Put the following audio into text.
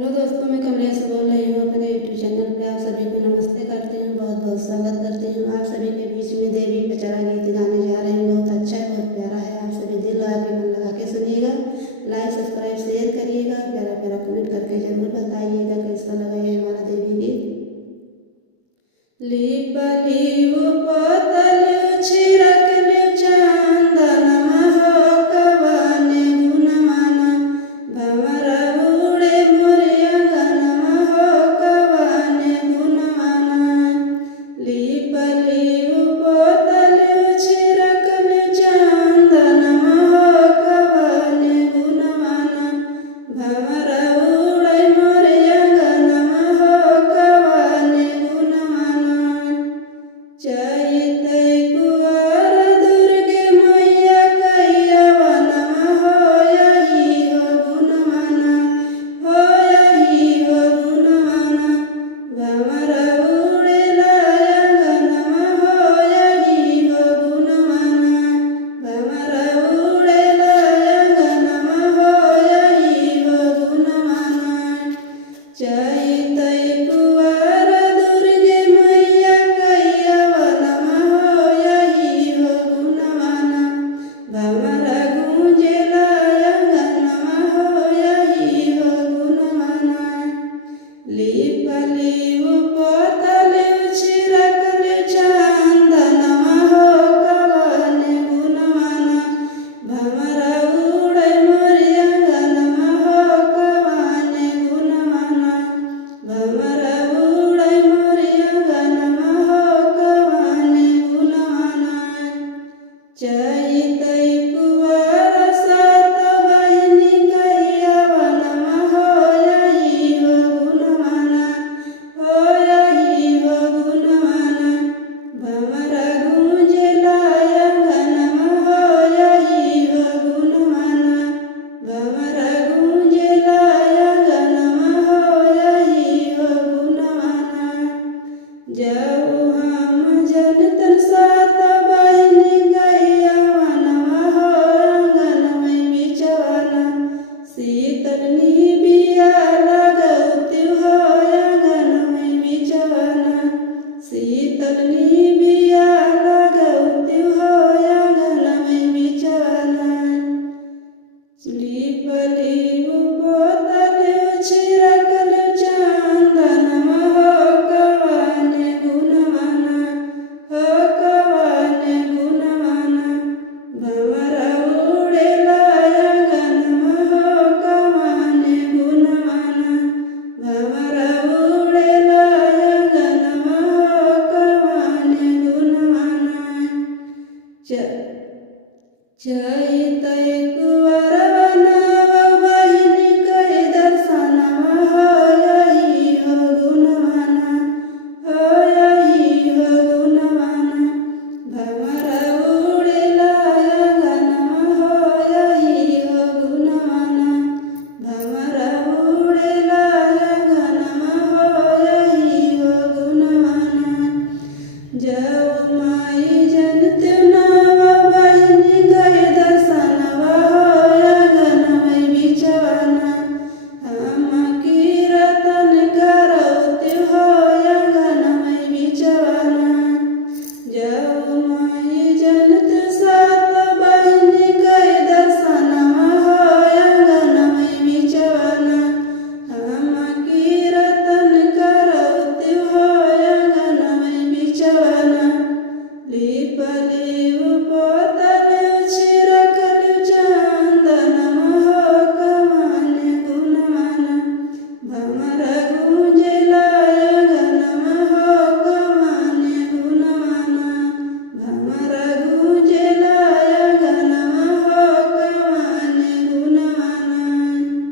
हेलो दोस्तों, मैं कमलेश बोल रही हूँ। अपने यूट्यूब चैनल पे आप सभी को नमस्ते करती हूँ, बहुत बहुत स्वागत करती हूँ। आप सभी के बीच में देवी पचरा गीत गाने जा रही हूँ। बहुत अच्छा है, बहुत प्यारा है। आप सभी दिल लगा के मन लगा के सुनिएगा। लाइक सब्सक्राइब शेयर करिएगा, प्यारा प्यारा कमेंट करके